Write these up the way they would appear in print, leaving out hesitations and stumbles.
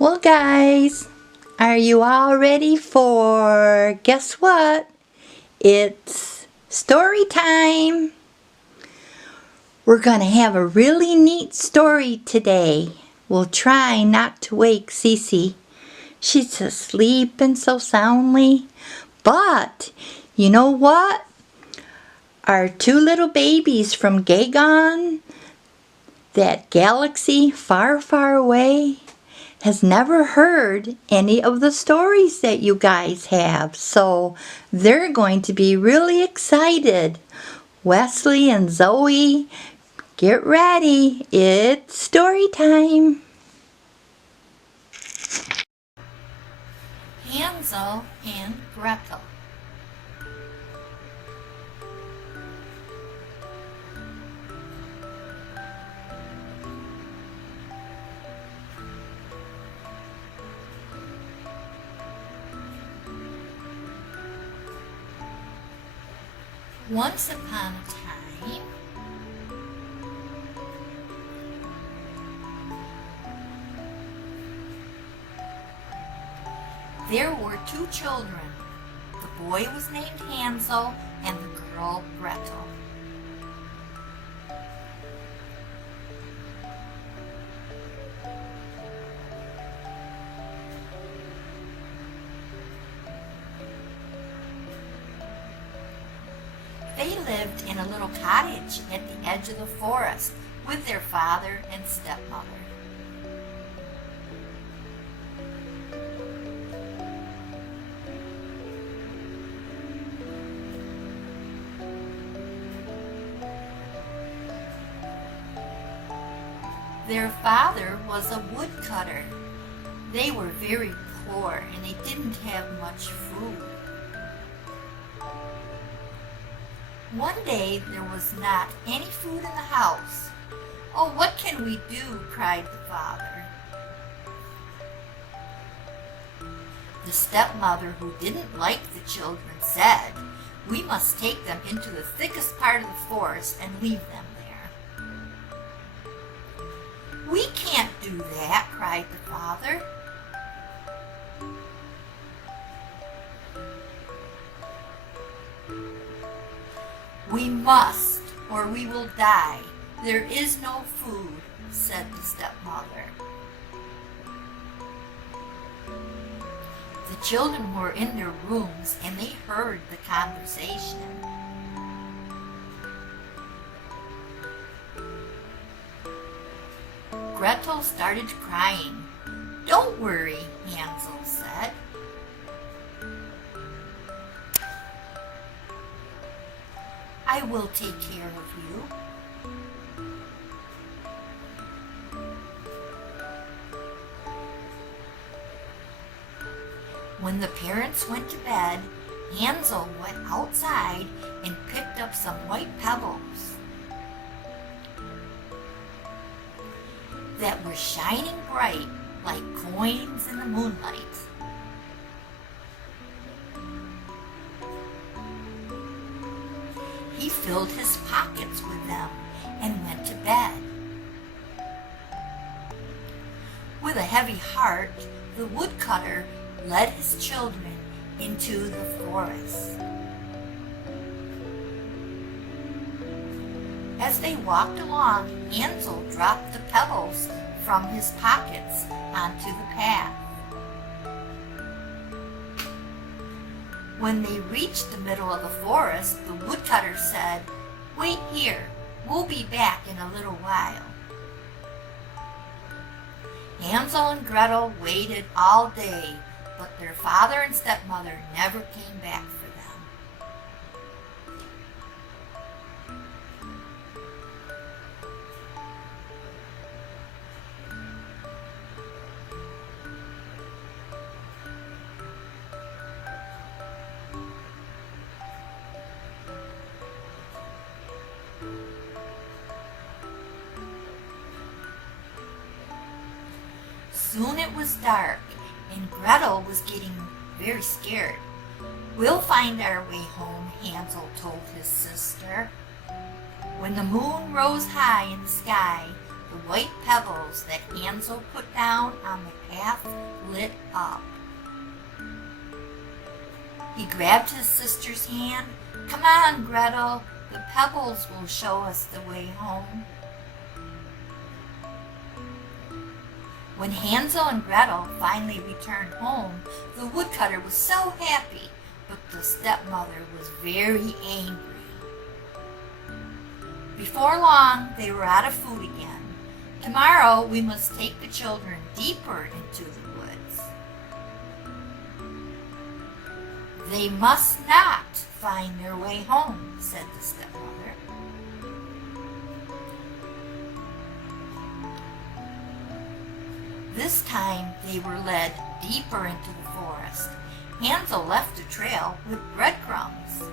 Well, guys, are you all ready for, guess what? It's story time. We're going to have a really neat story today. We'll try not to wake Cece. She's asleep and so soundly. But, you know what? Our two little babies from Gagon, that galaxy far, far away, has never heard any of the stories that you guys have, so they're going to be really excited. Wesley and Zoe, get ready. It's story time. Hansel and Gretel. Once upon a time, there were two children. The boy was named Hansel and the girl Gretel. They lived in a little cottage at the edge of the forest with their father and stepmother. Their father was a woodcutter. They were very poor and they didn't have much food. One day there was not any food in the house. "Oh, what can we do?" cried the father. The stepmother, who didn't like the children, said, "We must take them into the thickest part of the forest and leave them there." "We can't do that," cried the father. "We must, or we will die. There is no food," said the stepmother. The children were in their rooms and they heard the conversation. Gretel started crying. "Don't worry," Hansel said. "I will take care of you." When the parents went to bed, Hansel went outside and picked up some white pebbles that were shining bright like coins in the moonlight. He filled his pockets with them and went to bed. With a heavy heart, the woodcutter led his children into the forest. As they walked along, Hansel dropped the pebbles from his pockets onto the path. When they reached the middle of the forest, the woodcutter said, "Wait here, we'll be back in a little while." Hansel and Gretel waited all day, but their father and stepmother never came back for them. Soon it was dark, and Gretel was getting very scared. "We'll find our way home," Hansel told his sister. When the moon rose high in the sky, the white pebbles that Hansel put down on the path lit up. He grabbed his sister's hand. "Come on, Gretel, the pebbles will show us the way home." When Hansel and Gretel finally returned home, the woodcutter was so happy, but the stepmother was very angry. Before long, they were out of food again. "Tomorrow we must take the children deeper into the woods. They must not find their way home," said the stepmother. This time they were led deeper into the forest. Hansel left a trail with breadcrumbs.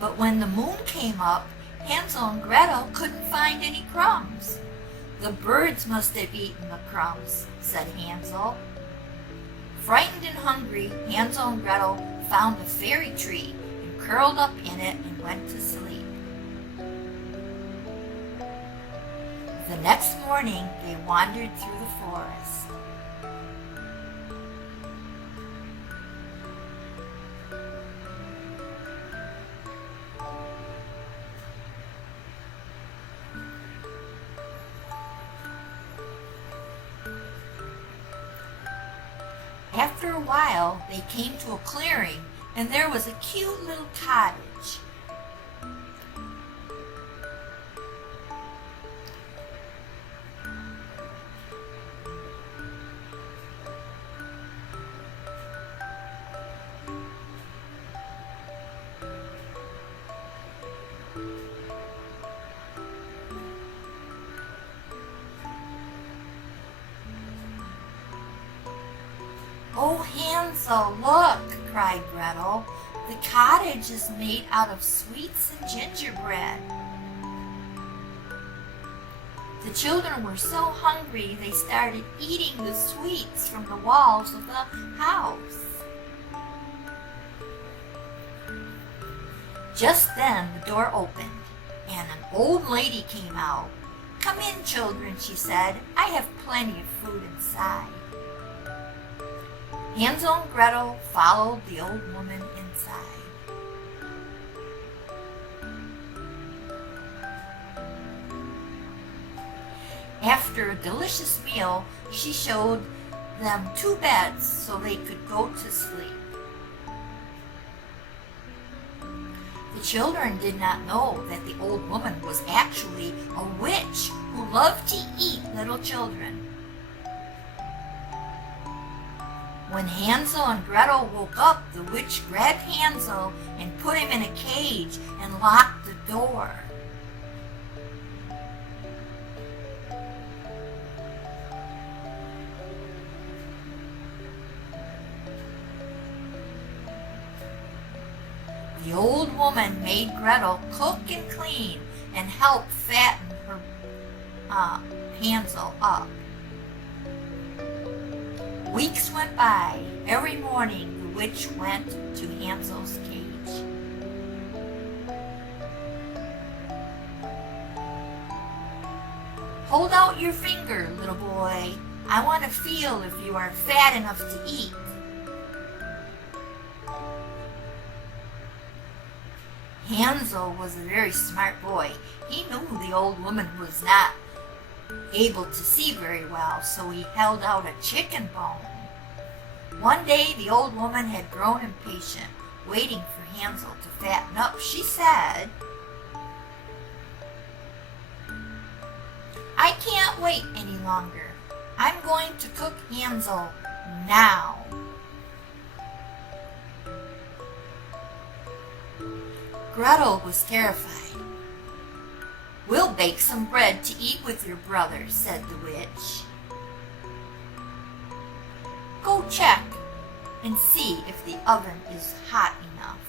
But when the moon came up, Hansel and Gretel couldn't find any crumbs. "The birds must have eaten the crumbs," said Hansel. Frightened and hungry, Hansel and Gretel found a fairy tree and curled up in it and went to sleep. The next morning, they wandered through the forest. After a while, they came to a clearing, and there was a cute little cottage. "Oh, Hansel, look!" cried Gretel. "The cottage is made out of sweets and gingerbread." The children were so hungry they started eating the sweets from the walls of the house. Just then the door opened, and an old lady came out. "Come in, children," she said. "I have plenty of food inside." Hansel and Gretel followed the old woman inside. After a delicious meal, she showed them 2 beds so they could go to sleep. The children did not know that the old woman was actually a witch who loved to eat little children. When Hansel and Gretel woke up, the witch grabbed Hansel and put him in a cage and locked the door. The old woman made Gretel cook and clean and help fatten her Hansel up. Weeks went by. Every morning the witch went to Hansel's cage. "Hold out your finger, little boy. I want to feel if you are fat enough to eat." Hansel was a very smart boy. He knew the old woman was not able to see very well, so he held out a chicken bone. One day the old woman had grown impatient, waiting for Hansel to fatten up. She said, "I can't wait any longer. I'm going to cook Hansel now." Gretel was terrified. "We'll bake some bread to eat with your brother," said the witch. "Go check and see if the oven is hot enough."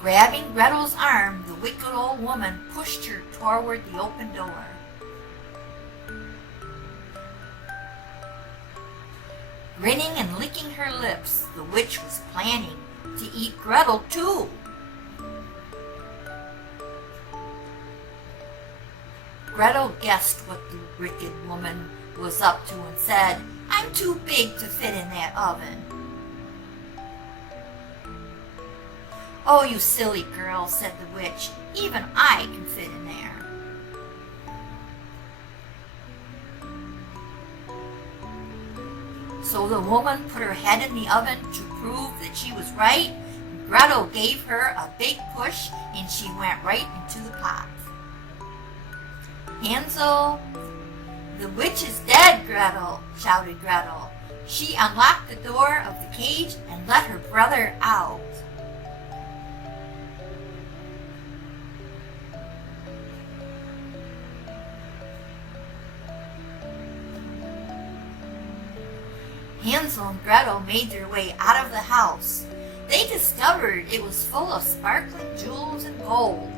Grabbing Gretel's arm, the wicked old woman pushed her toward the open door. Grinning and licking her lips, the witch was planning to eat Gretel too. Gretel guessed what the wicked woman was up to and said, "I'm too big to fit in that oven." "Oh, you silly girl," said the witch, "even I can fit in there." So the woman put her head in the oven to prove that she was right, and Gretel gave her a big push and she went right into the pot. "Hansel, the witch is dead, Gretel," shouted Gretel. She unlocked the door of the cage and let her brother out. Hansel and Gretel made their way out of the house. They discovered it was full of sparkling jewels and gold.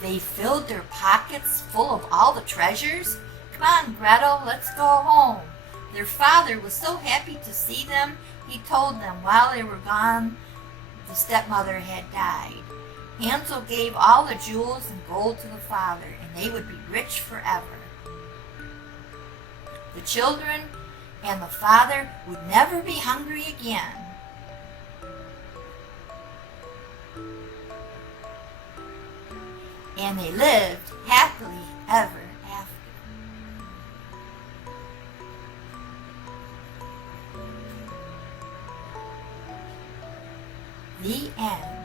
They filled their pockets full of all the treasures. "Come on, Gretel, let's go home." Their father was so happy to see them, he told them while they were gone the stepmother had died. Hansel gave all the jewels and gold to the father, and they would be rich forever. The children and the father would never be hungry again. And they lived happily ever after. The end.